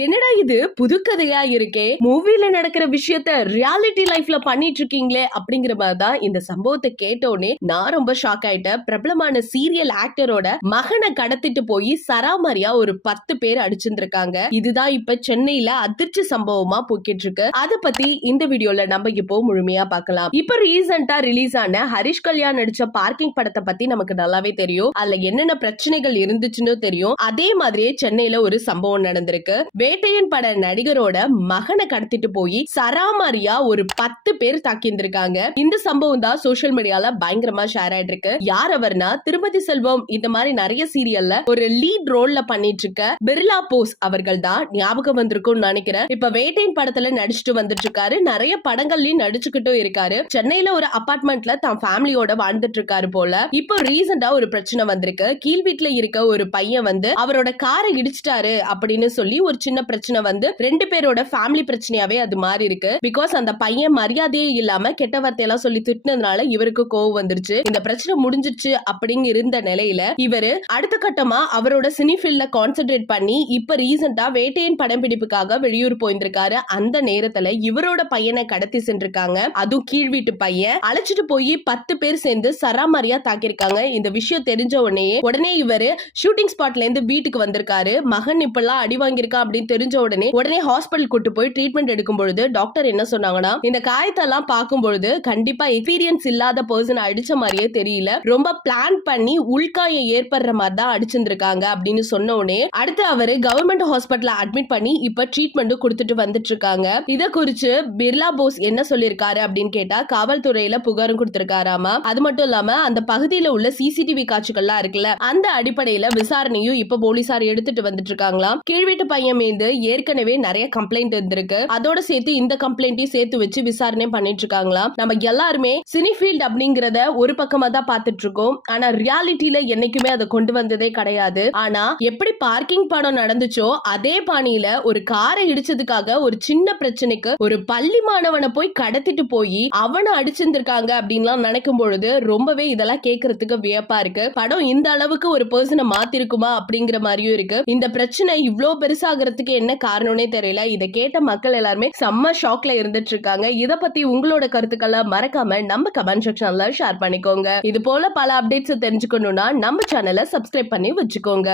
என்னடா இது? புது கதையா இருக்கே? மூவில நடக்கிற விஷயத்த ரியாலிட்டி லைஃப்ல பண்ணிட்டு இருக்கீங்களே அப்படிங்கிற மாதிரி தான் இந்த சம்பவத்தை கேட்டோடனே நான் ரொம்ப ஷாக் ஆயிட்டேன். பிரபலமான சீரியல் ஆக்டரோட மகனை கடத்திட்டு போய் சராமரியா ஒரு பத்து பேர் அடிச்சிருந்திருக்காங்க. இதுதான் இப்ப சென்னையில அதிர்ச்சி சம்பவமா போக்கிட்டு இருக்கு அத பத்தி இந்த வீடியோல நம்ம இப்போ முழுமையா பார்க்கலாம். இப்ப ரீசெண்டா ரிலீஸ் ஆன ஹரிஷ் கல்யாண் நடிச்ச பார்க்கிங் படத்தை பத்தி நமக்கு நல்லாவே தெரியும். அதுல என்னென்ன பிரச்சனைகள் இருந்துச்சுன்னு தெரியும். அதே மாதிரியே சென்னையில ஒரு சம்பவம் நடந்திருக்கு. வேட்டையன் பட நடிகரோட மகனை கடத்திட்டு போய் சராமாரியா ஒரு பத்து பேர் தாக்கி இருந்திருக்காங்க இந்த சம்பவம் தான் சோசியல் மீடியால பயங்கரமா ஷேர் ஆயிட்டு இருக்கு யார் அவர்னா திருமதி செல்வம். இந்த மாதிரி நிறைய சீரியல்ல ஒரு லீட் ரோல்ல பண்ணிட்டு இருக்க பிர்லா போஸ் அவர்கள் தான் ஞாபகம் வந்திருக்கும்னு நினைக்கிறேன். இப்ப வேட்டையன் படத்துல நடிச்சுட்டு வந்துட்டு இருக்காரு நிறைய படங்கள்லயும் நடிச்சுக்கிட்டும் இருக்காரு. சென்னையில ஒரு அபார்ட்மெண்ட்ல தான் ஃபேமிலியோட வாழ்ந்துட்டு இருக்காரு போல. இப்போ ரீசெண்டா ஒரு பிரச்சனை வந்திருக்கு. கீழ் வீட்டுல இருக்க ஒரு பையன் வந்து அவரோட காரை இடிச்சிட்டாரு அப்படின்னு சொல்லி ஒரு சின்ன பிரச்சனை வந்து ரெண்டு பேரோட ஃபேமிலி பிரச்சனையாவே அது மாறி இருக்கு. பிகாஸ் அந்த பையன் மரியாதையே இல்லாம கெட்ட வார்த்தையெல்லாம் சொல்லி திட்டினதுனால இவருக்கு கோவம் வந்துருச்சு. இந்த பிரச்சனை முடிஞ்சிருச்சு அப்படிங்க இருந்த நிலையில இவரு அடுத்த கட்டமா அவரோட சினி ஃபீல்ட்ல கான்சென்ட்ரேட் பண்ணி இப்ப ரீசெண்டா வேட்டையின் படம் பிடிப்புக்காக வெளியூர் போயிருந்திருக்காரு. அந்த நேரத்துல இவரோட பையனை கடத்தி சென்றிருக்காங்க. அதுவும் கீழ் வீட்டு பையன். அழைச்சிட்டு போய் பத்து பேர் சேர்ந்து சராமாரியா தாக்கியிருக்காங்க. இந்த விஷயம் தெரிஞ்ச உடனே உடனே இவரு ஷூட்டிங் ஸ்பாட்ல இருந்து வீட்டுக்கு வந்திருக்காரு. மகன் இப்பெல்லாம் அடி வாங்கியிருக்கான் அப்படின்னு தெரிஞ்ச உடனே உடனே ஹாஸ்பிட்டல் கூட்டு போய் ட்ரீட்மெண்ட் எடுக்கும் பொழுது டாக்டர் என்ன சொன்னாங்கன்னா இந்த காயத்தெல்லாம் பார்க்கும் பொழுது கண்டிப்பா எக்ஸ்பீரியன்ஸ் இல்லாத பர்சன் அடிச்ச மாதிரியே தெரியல. ரொம்ப பிளான் பண்ணி உள்காயம் ஏற்படுற மாதிரி தான் அடிச்சிருந்திருக்காங்க அப்படின்னு சொன்ன உடனே அடுத்து அவரு கவர்மெண்ட் ஹாஸ்பிட்டல் அட்மிட் பண்ணி இப்ப ட்ரீட்மெண்ட் கொடுத்துட்டு வந்துட்டு இருக்காங்க இத குறிச்சு பிர்லா போஸ் என்ன சொல்லியிருக்காரு அப்படின்னு கேட்டா காவல்துறையில புகாரும் கொடுத்திருக்காராமா? அது மட்டும் இல்லாம அந்த பகுதியில உள்ள சிசிடிவி காட்சிகள்லாம் இருக்குல்ல அந்த அடிப்படையில விசாரணையும் இப்ப போலீசார் எடுத்துட்டு வந்துட்டு இருக்காங்களாம் கீழ்வீட்டு பையன் சேர்ந்து ஏற்கனவே நிறைய கம்ப்ளைண்ட் இருந்திருக்கு. அதோட சேர்த்து இந்த கம்ப்ளைண்ட்டையும் சேர்த்து வச்சு விசாரணை பண்ணிட்டு இருக்காங்களா நம்ம எல்லாருமே சினிஃபீல்ட் அப்படிங்கறத ஒரு பக்கமா தான் பார்த்துட்டு இருக்கோம். ஆனா ரியாலிட்டியில என்னைக்குமே அதை கொண்டு வந்ததே கிடையாது. ஆனா எப்படி பார்க்கிங் படம் நடந்துச்சோ அதே பாணியில ஒரு காரை இடிச்சதுக்காக ஒரு சின்ன பிரச்சனைக்கு ஒரு பள்ளி மாணவனை போய் கடத்திட்டு போய் அவனை அடிச்சிருந்திருக்காங்க அப்படின்லாம் நினைக்கும் பொழுது ரொம்பவே இதெல்லாம் கேட்கறதுக்கு வியப்பா இருக்கு. படம் இந்த அளவுக்கு ஒரு பர்சனை மாத்திருக்குமா அப்படிங்கிற மாதிரியும் இருக்கு. இந்த பிரச்சனை இவ்ளோ பெருசாகிறதுக்கு என்ன காரணம்னே தெரியல. இதை கேட்ட மக்கள் எல்லாருமே செம்ம ஷாக்ல இருந்துட்டு இருக்காங்க இத பத்தி உங்களோட கருத்துக்களை மறக்காம நம்ம கமெண்ட் செக்ஷன்ல ஷேர் பண்ணிக்கோங்க. இது போல பல அப்டேட்ஸ் தெரிஞ்சுக்கணும்னா நம்ம சேனலை சப்ஸ்கிரைப் பண்ணி வச்சுக்கோங்க.